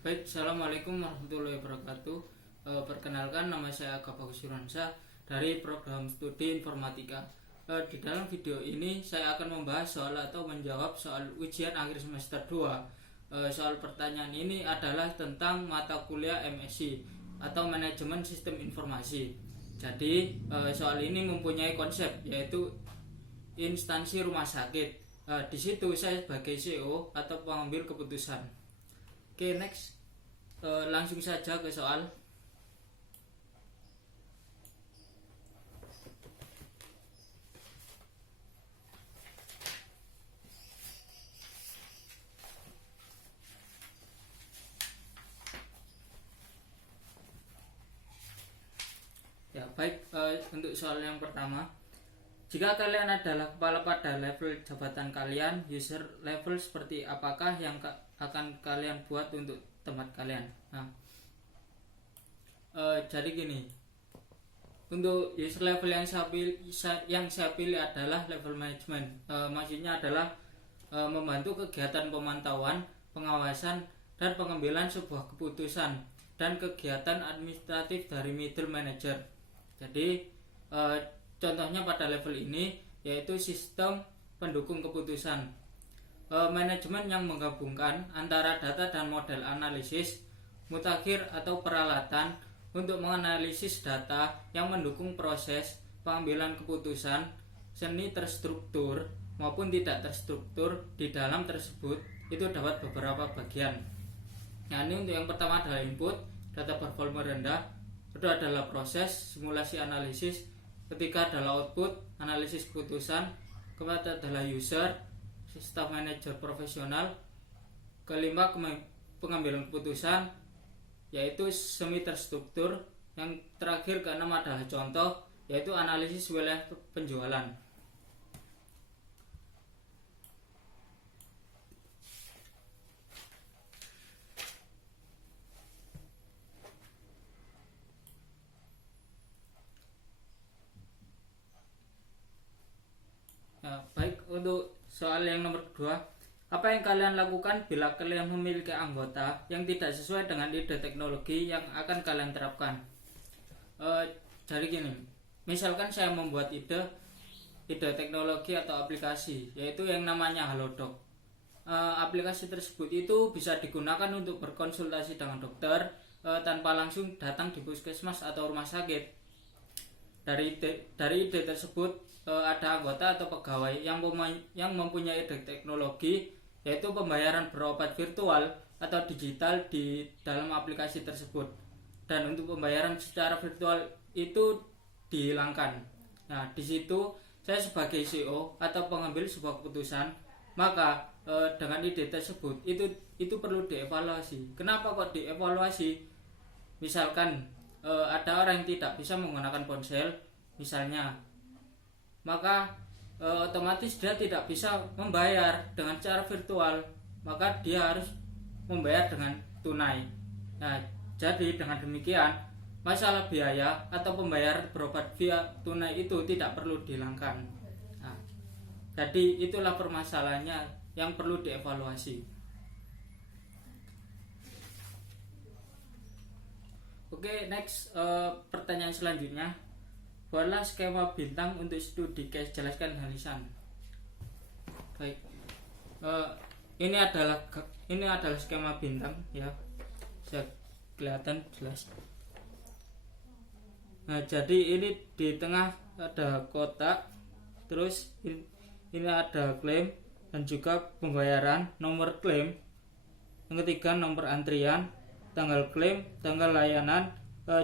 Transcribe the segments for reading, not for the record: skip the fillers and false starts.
Baik, assalamualaikum warahmatullahi wabarakatuh. Perkenalkan, nama saya Aga Bagus Yuransa dari program studi informatika. Di dalam video ini saya akan membahas soal atau menjawab soal ujian akhir semester 2. Soal pertanyaan ini adalah tentang mata kuliah MSc atau Manajemen Sistem Informasi. Jadi soal ini mempunyai konsep yaitu instansi rumah sakit. Di situ saya sebagai CEO atau pengambil keputusan. Oke, next. Langsung saja ke soal. Ya, baik, untuk soal yang pertama. Jika kalian adalah kepala pada level jabatan kalian, user level seperti apakah yang akan kalian buat untuk tempat kalian? Jadi gini, untuk user level yang saya pilih adalah level management. Maksudnya adalah membantu kegiatan pemantauan, pengawasan, dan pengambilan sebuah keputusan dan kegiatan administratif dari middle manager. Jadi contohnya pada level ini yaitu sistem pendukung keputusan. Manajemen yang menggabungkan antara data dan model analisis, mutakhir atau peralatan untuk menganalisis data yang mendukung proses pengambilan keputusan, seni terstruktur maupun tidak terstruktur di dalam tersebut itu dapat beberapa bagian. Nah, ini untuk yang pertama adalah input, data performa rendah, kedua adalah proses, simulasi analisis, ketiga adalah output, analisis keputusan, keempat adalah user, staff manager profesional, kelima pengambilan keputusan yaitu semi terstruktur, yang terakhir keenam adalah contoh yaitu analisis wilayah penjualan. Baik, untuk soal yang nomor kedua, apa yang kalian lakukan bila kalian memiliki anggota yang tidak sesuai dengan ide teknologi yang akan kalian terapkan? Jadi gini, misalkan saya membuat ide teknologi atau aplikasi, yaitu yang namanya Halodoc. Aplikasi tersebut itu bisa digunakan untuk berkonsultasi dengan dokter tanpa langsung datang di puskesmas atau rumah sakit. Dari ide tersebut ada anggota atau pegawai yang mempunyai ide teknologi, yaitu pembayaran berobat virtual atau digital di dalam aplikasi tersebut. Dan untuk pembayaran secara virtual itu dihilangkan. Nah, di situ saya sebagai CEO atau pengambil sebuah keputusan, maka dengan ide tersebut itu perlu dievaluasi. Kenapa kok dievaluasi? Misalkan ada orang yang tidak bisa menggunakan ponsel misalnya, maka otomatis dia tidak bisa membayar dengan cara virtual, maka dia harus membayar dengan tunai. Nah, jadi dengan demikian masalah biaya atau pembayaran berobat via tunai itu tidak perlu dihilangkan. Nah, jadi itulah permasalahannya yang perlu dievaluasi. Oke, next, pertanyaan selanjutnya. Buatlah skema bintang untuk studi case, jelaskan dengan lisan. Baik, ini adalah skema bintang ya, bisa kelihatan jelas. Nah, jadi ini di tengah ada kotak, terus ini ada klaim dan juga pembayaran, nomor klaim, yang ketiga nomor antrian, tanggal klaim, tanggal layanan,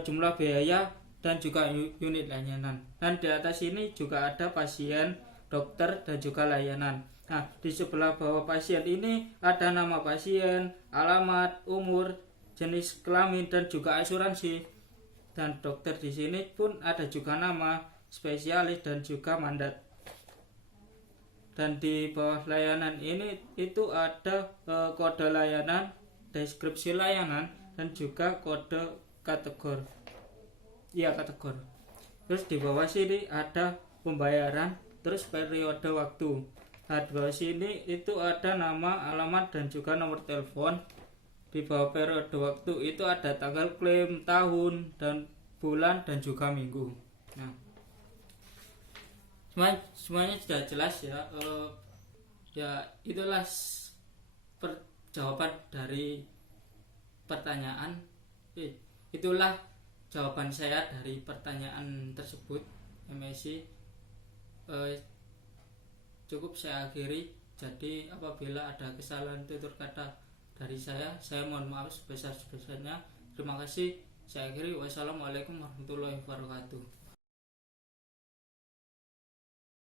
jumlah biaya, dan juga unit layanan. Dan di atas ini juga ada pasien, dokter, dan juga layanan. Nah, di sebelah bawah pasien ini ada nama pasien, alamat, umur, jenis kelamin, dan juga asuransi. Dan dokter di sini pun ada juga nama, spesialis, dan juga mandat. Dan di bawah layanan ini itu ada kode layanan, deskripsi layanan, dan juga kode kategori. Iya, kategori. Terus di bawah sini ada pembayaran, terus periode waktu. Nah, di bawah sini itu ada nama, alamat, dan juga nomor telepon. Di di bawah periode waktu itu ada tanggal klaim, tahun, dan bulan, dan juga minggu. Nah, semuanya sudah jelas ya. Ya itulah jawaban dari pertanyaan. Itulah jawaban saya dari pertanyaan tersebut, MSI. Cukup saya akhiri. Jadi apabila ada kesalahan tutur kata dari saya mohon maaf sebesar-besarnya. Terima kasih. Saya akhiri. Wassalamualaikum warahmatullahi wabarakatuh.